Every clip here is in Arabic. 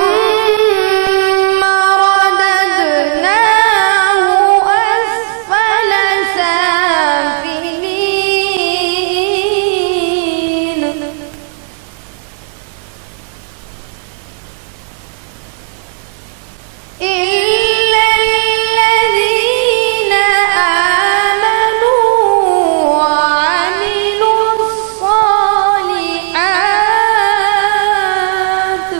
ثم رددناه أسفل سافلين إلا الذين آمنوا وعملوا الصالحات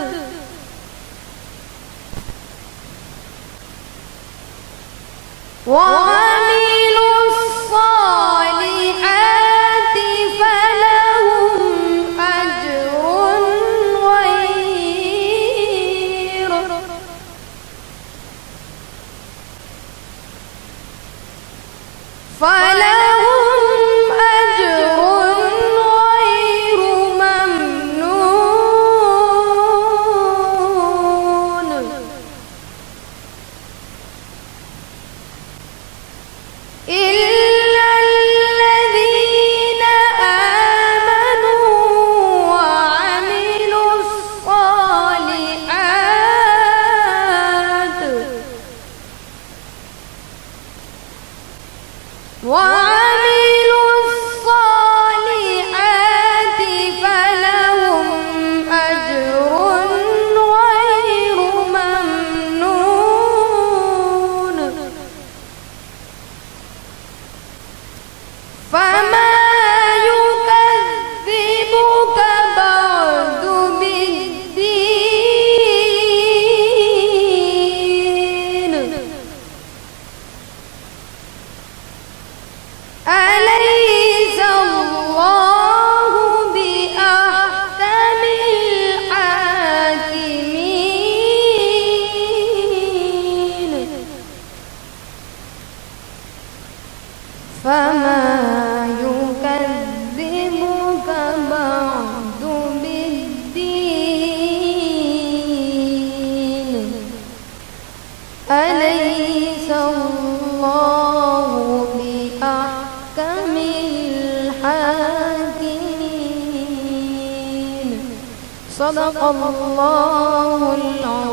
فلهم أجر غير ممنون إلا الذين آمنوا وعملوا الصالحات فلهم أجر غير ممنون فما يكذبك بعد بالدين أليس الله بأحكم الحاكمين فما يكذبك بعد بالدين أليس الله بأحكم الحاكمين صدق الله العظيم.